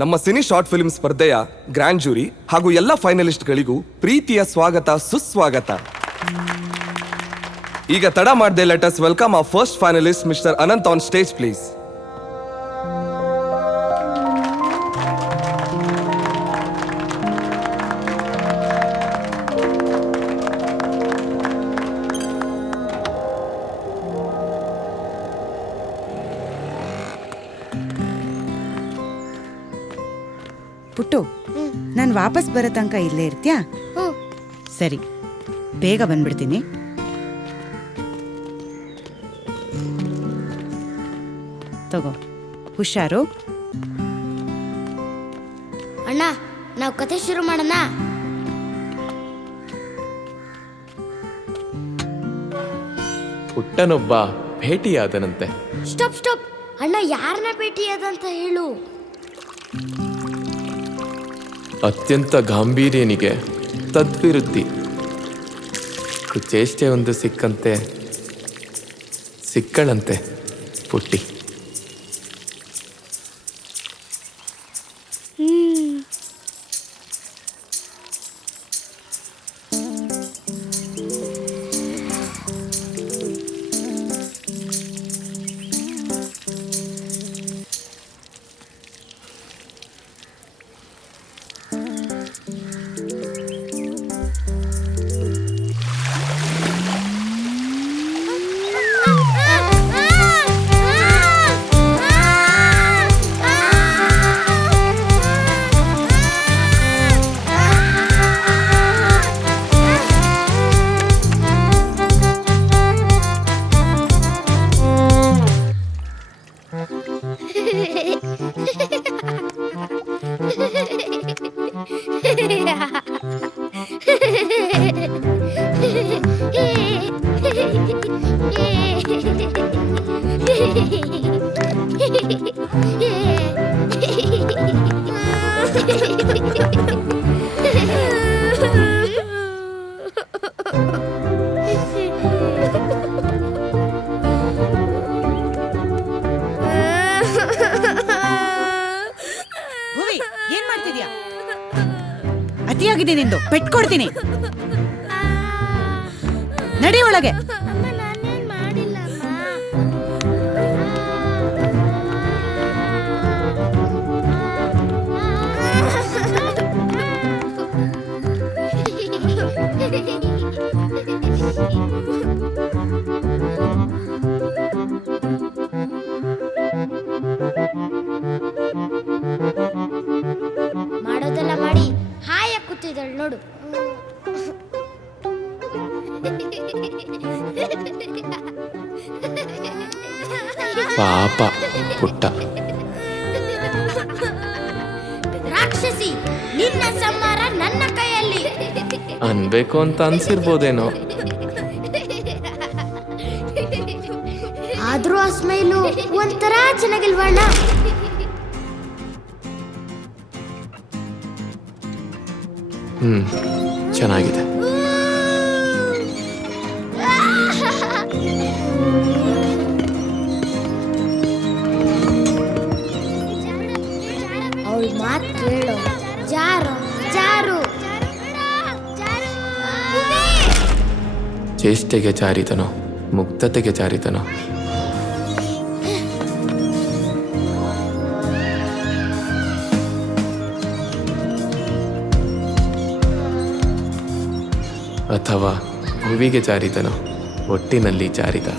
ನಮ್ಮ cine short film ಸ್ಪರ್ಧೆಯ grand jury ಹಾಗೂ ಎಲ್ಲ ಫೈನಲಿಸ್ಟ್ಗಳಿಗೂ ಪ್ರೀತಿಯ ಸ್ವಾಗತ ಸುಸ್ವಾಗತ. ಈಗ ತಡ ಮಾಡದೆ let us welcome our first finalist mister Anant on stage please. ಪುಟ್ಟು, ನಾನು ವಾಪಸ್ ಬರೋ ತನಕ ಇಲ್ಲೇ ಇರ್ತೀಯಾ? ಸರಿ, ಬೇಗ ಬಂದ್ಬಿಡ್ತೀನಿ. ತಗೋ, ಹುಷಾರು. ಅಣ್ಣ, ನಾವು ಕತೆ ಶುರು ಮಾಡೋಣ. ಪುಟ್ಟನೊಬ್ಬ ಭೇಟಿಯಾದನಂತೆ. ಸ್ಟಾಪ್ ಸ್ಟಾಪ್, ಅಣ್ಣ ಯಾರನ್ನ ಭೇಟಿಯಾದಂತ ಹೇಳು. ಅತ್ಯಂತ ಗಾಂಭೀರ್ಯನಿಗೆ ತದ್ವಿರುದ್ಧಿ ಕುಚೇಷ್ಟೆ ಒಂದು ಸಿಕ್ಕಂತೆ ಸಿಕ್ಕಳಂತೆ ಪುಟ್ಟಿ. ಭುವಿ, ಏನ್ ಮಾಡ್ತಿದ್ಯಾ? ಅತಿಯಾಗಿದೆ ನಿಂದು, ಪೆಟ್ಕೊಡ್ತೀನಿ. ನಡಿ ಒಳಗೆ. ಮಾಡೋದೆಲ್ಲ ಮಾಡಿ ಹಾಯ ಕೂತಿದ್ದಾಳೆ ನೋಡು. ಪಾಪ ಪುಟ್ಟ. ರಾಕ್ಷಸಿ, ನಿನ್ನ ಸಂಹಾರ ನನ್ನ ಕೈಯಲ್ಲಿ ಅನ್ಬೇಕು ಅಂತ ಅನ್ಸಿರ್ಬೋದೇನೋ. ಆದ್ರೂ ಆ ಸ್ಮೈಲು ಒಂಥರ ಚೆನ್ನಾಗಿಲ್ವಣ್ಣ? ಚೆನ್ನಾಗಿದೆ. ಅವಳ ಮಾತು ಕೇಳು. ಜಾರು ಜಾರು. ಚೇಷ್ಟೆಗೆ ಜಾರಿದನೋ, ಮುಗ್ಧತೆಗೆ ಜಾರಿದನೋ. ಅಥವಾ ಹೂವಿಗೆ ಜಾರಿದನೋ, ಒಟ್ಟಿನಲ್ಲಿ ಜಾರಿದ.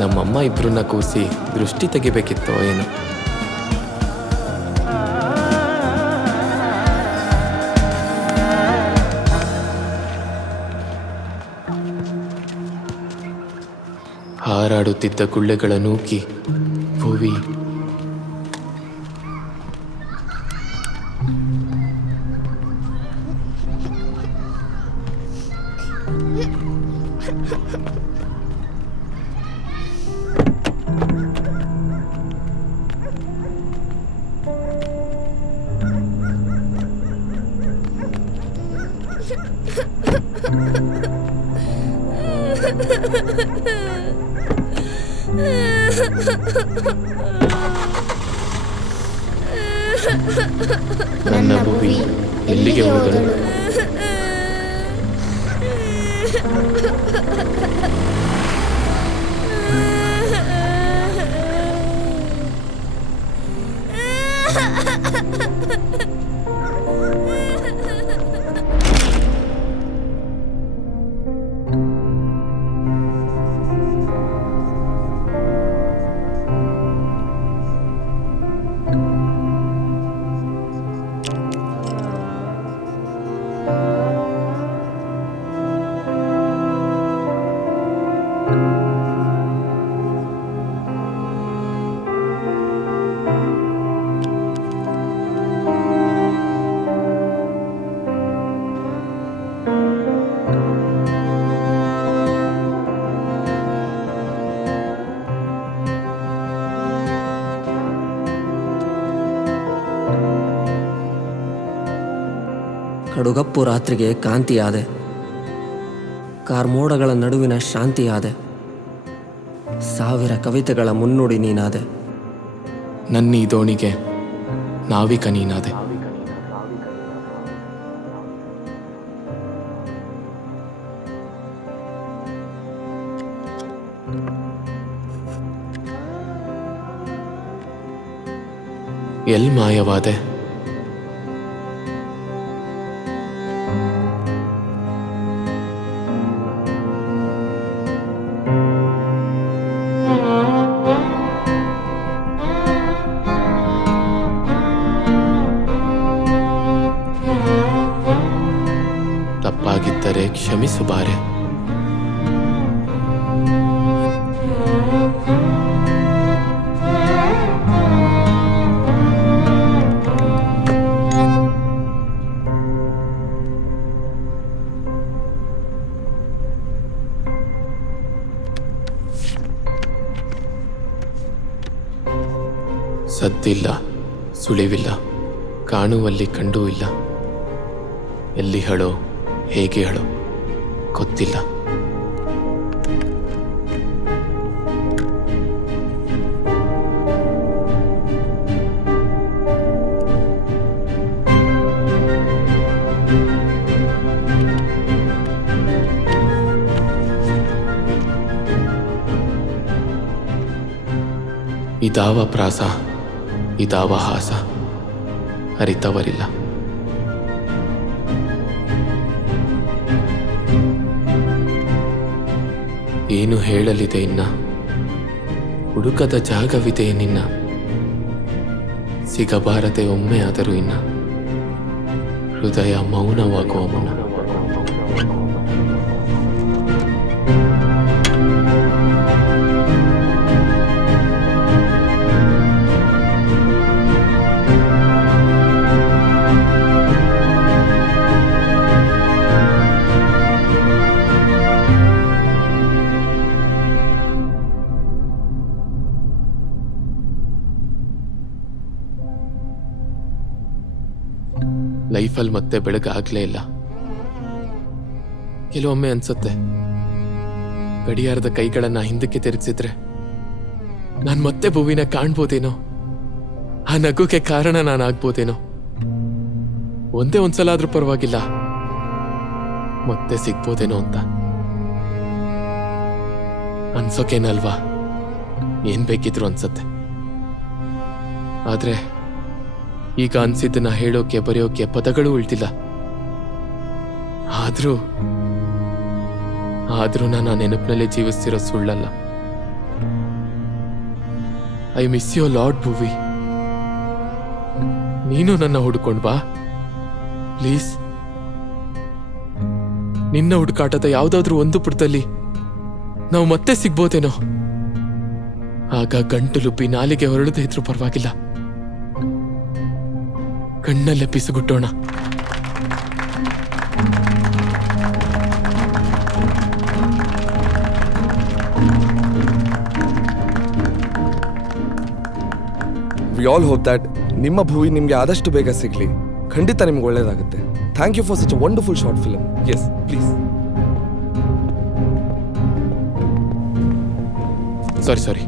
ನಮ್ಮಮ್ಮ ಇಬ್ಬರನ್ನ ಕೂಸಿ ದೃಷ್ಟಿ ತೆಗಿಬೇಕಿತ್ತೋ ಏನು. ಹಾರಾಡುತ್ತಿದ್ದ ಗುಳ್ಳೆಗಳ ನೂಕಿ ಭುವಿ ನನ್ನ ಭುವಿ ಎಲ್ಲಿಗೆ ಹೋದಳು? ಕಡುಗಪ್ಪು ರಾತ್ರಿಗೆ ಕಾಂತಿಯಾದೆ, ಕಾರ್ಮೋಡಗಳ ನಡುವಿನ ಶಾಂತಿಯಾದೆ, ಸಾವಿರ ಕವಿತೆಗಳ ಮುನ್ನುಡಿ ನೀನಾದೆ. ನನ್ನೀ ದೋಣಿಗೆ ನಾವಿಕ ನೀನಾದೆ. ಎಲ್ ಮಾಯವಾದೆ? ತಪ್ಪಾಗಿದ್ದರೆ ಕ್ಷಮಿಸಬಾರೆ. ಸದ್ದಿಲ್ಲ, ಸುಳಿವಿಲ್ಲ, ಕಾಣುವಲ್ಲಿ ಕಂಡೂ ಇಲ್ಲ. ಎಲ್ಲಿ ಹೇಳೋ, ಹೇಗೆ ಹೇಳೋ ಗೊತ್ತಿಲ್ಲ. ಇದಾವ ಪ್ರಾಸ, ಇದಾವ ಹಾಸ ಅರಿತವರಿಲ್ಲ. ಏನು ಹೇಳಲಿದೆ ಇನ್ನ, ಹುಡುಕದ ಜಾಗವಿದೆ ನಿನ್ನ, ಸಿಗಬಾರದೆ ಒಮ್ಮೆ ಆದರೂ ಇನ್ನ, ಹೃದಯ ಮೌನವಾಗುವ ಮುನ್ನ. ಲೈಫಲ್ಲಿ ಮತ್ತೆ ಬೆಳಗಾಗ್ಲೇ ಇಲ್ಲ. ಕೆಲವೊಮ್ಮೆ ಅನ್ಸುತ್ತೆ, ಗಡಿಯಾರದ ಕೈಗಳನ್ನ ಹಿಂದಕ್ಕೆ ತಿರುಗಿಸಿದ್ರೆ ನಾನು ಮತ್ತೆ ಭುವಿನ ಕಾಣ್ಬೋದೇನೋ, ಆ ನಗುಗೆ ಕಾರಣ ನಾನಾಗ್ಬೋದೇನೋ. ಒಂದೇ ಒಂದ್ಸಲ ಆದ್ರೂ ಪರವಾಗಿಲ್ಲ, ಮತ್ತೆ ಸಿಗ್ಬೋದೇನೋ ಅಂತ ಅನ್ಸೋಕೇನಲ್ವಾ, ಏನ್ ಬೇಕಿದ್ರು ಅನ್ಸತ್ತೆ. ಆದ್ರೆ ಈಗ ಅನ್ಸಿದ್ದನ್ನ ಹೇಳೋಕೆ ಬರೆಯೋಕೆ ಪದಗಳು ಉಳ್ತಿಲ್ಲ. ಆದ್ರೂ ನಾನು ಆ ನೆನಪಿನಲ್ಲೇ ಜೀವಿಸ್ತಿರೋ ಸುಳ್ಳಲ್ಲ. ಐ ಮಿಸ್ ಯು ಲಾಟ್ ಭುವಿ. ನೀನು ನನ್ನ ಹುಡ್ಕೊಂಡ್ ಬಾ ಪ್ಲೀಸ್. ನಿನ್ನ ಹುಡುಕಾಟದ ಯಾವ್ದಾದ್ರೂ ಒಂದು ಪುಟದಲ್ಲಿ ನಾವು ಮತ್ತೆ ಸಿಗ್ಬೋದೇನೋ. ಆಗ ಗಂಟುಲುಬ್ಬಿ ನಾಲಿಗೆ ಹೊರಳದೇ ಇದ್ರೂ ಪರವಾಗಿಲ್ಲ, ಕಣ್ಣಲ್ಲೇ ಪಿಸುಗುಟ್ಟೋಣ. ವಿ ಆಲ್ ಹೋಪ್ ದಟ್ ನಿಮ್ಮ ಭೂವಿ ನಿಮಗೆ ಆದಷ್ಟು ಬೇಗ ಸಿಗ್ಲಿ. ಖಂಡಿತ ನಿಮ್ಗೆ ಒಳ್ಳೇದಾಗುತ್ತೆ. Thank you for such a wonderful short film. Yes please. Sorry